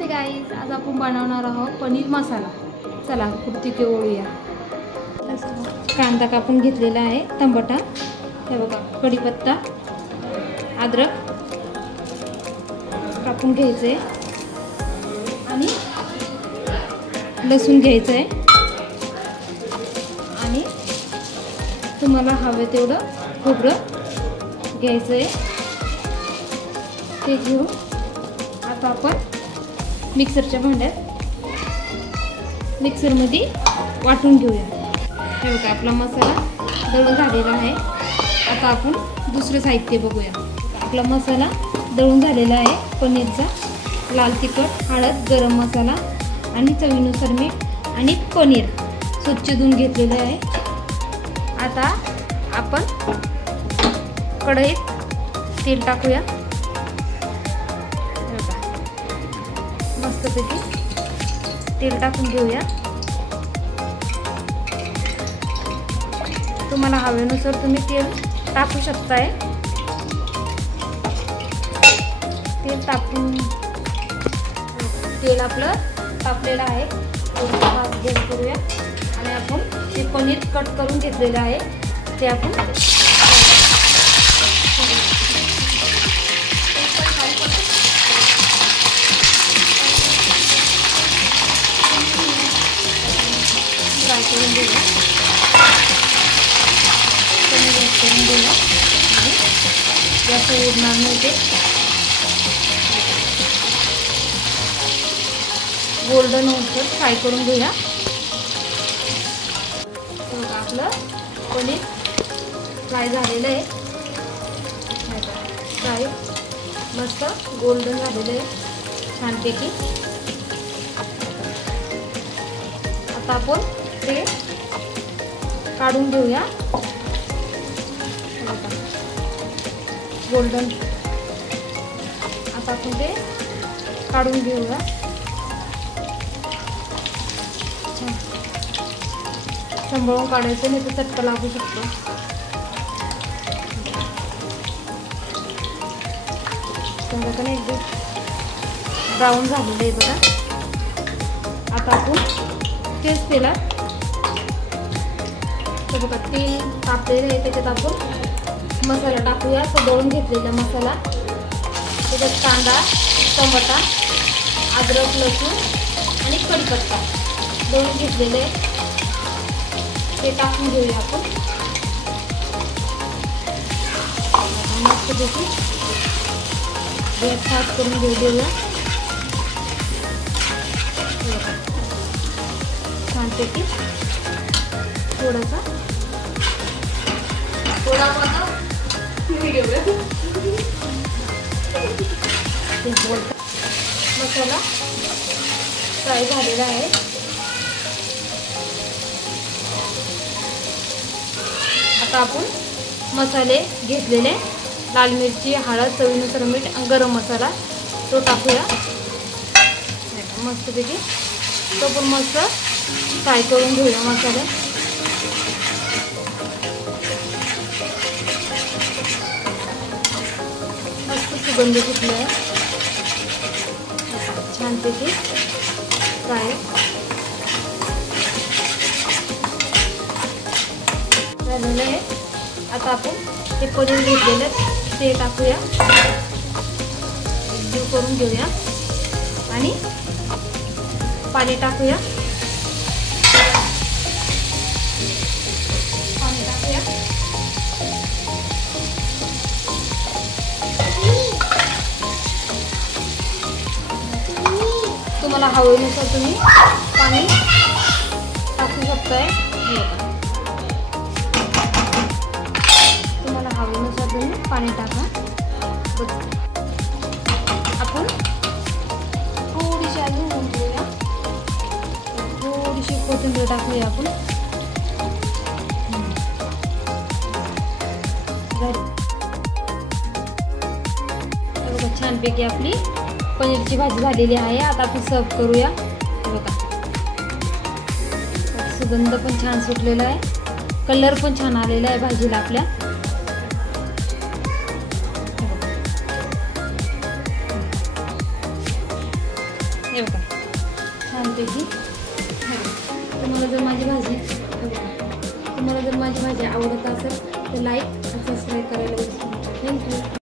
नमस्ते guys, आज आपण बनवणार आहोत पनीर मसाला। चला कुर्ती के ओळूया। कांदा कापून घेतलेला आहे, टमाटा, हे बघा, कढीपत्ता, अद्रक कापून घ्यायचे आणि लसूण घ्यायचं आहे आणि तुम्हाला हवे तेवढं खोबरं घ्यायचं आहे। ते घेऊन आता आपण मिक्सरच्या भांड्यात मिक्सरमध्ये वाटून घेऊया। हे बघा, आपला मसाला दळून झालेला आहे। आता आपण दुसरं साहित्य बघूया। आपला मसाला दळून झालेला आहे, पनीरचा, लाल तिखट, हळद, गरम मसाला आणि चवीनुसार मीठ आणि पनीर स्वच्छ धुवून घेतलेलं आहे। आता आपण कढईत तेल टाकूया। मस्तपैकी तेल टाकून घेऊया। तुम्हाला हवेनुसार तुम्ही तेल टाकू शकताय। तेल टाकून तेल आपलं तापलेलं आहे, गरम करूया आणि आपण ते पनीर कट करून घेतलेलं आहे ते आपण फ्राय करून घेऊया। पनीर करून घेऊया आणि जास्त उडणार नाही ते गोल्डन होऊन फ्राय करून घेऊया। बघा, आपलं पनीर फ्राय झालेलं आहे, फ्राय मस्त गोल्डन झालेलं आहे छानपैकी। आता आपण ते काढून घेऊया। गोल्डन, आता आपण ते काढून घेऊया। सांभाळून काढायचं, नाही तर चटका लागू शकतो। संध्याकाळी एकदम ब्राऊन झालेलं आहे बघा। आता आपण तेच तेलात बघा तेल तापलेलं आहे, त्याच्यात आपण मसाला टाकूया। तो दळून घेतलेला मसाला, त्याच्यात कांदा, टमाटा, अद्रक, लसूण आणि कढीपत्ता दळून घेतलेले ते टाकून घेऊया आपण। मस्तपैकी गॅस साफ करून घेऊया छानपैकी। थोडासा मसाला फ्राय झालेला आहे। आता आपण मसाले घेतलेले, लाल मिरची, हळद, चवीनुसार मीठ, गरम मसाला तो टाकूया मस्तपैकी। तो पण मस्त फ्राय करून घेऊया मसाले। मस्त सुगंध सुटला आहे छानपैकी फ्राय झालेलं आहे। आता आपण ते पनीर घेतलेलं ते टाकूया, जीव करून घेऊया आणि पाणी टाकूया। तुम्हाला हवेनुसार तुम्ही पाणी टाकू शकताय। तुम्हाला हवेनुसार तुम्ही पाणी टाका। आपण थोडीशी अजून होऊन घेऊया, थोडीशी कोथिंबीर टाकूया आपण। बघा, छानपैकी आपली पनीरची भाजी झालेली आहे। आता आपण सर्व करूया। बघा, सुगंध पण छान सुटलेला आहे, कलर पण छान आलेला आहे भाजीला आपल्या। हे बघा छानपैकी. तुम्हाला जर माझी भाजी आवडत असेल तर लाईक आणि सबस्क्राईब करायला विसरू नका. थँक्यू.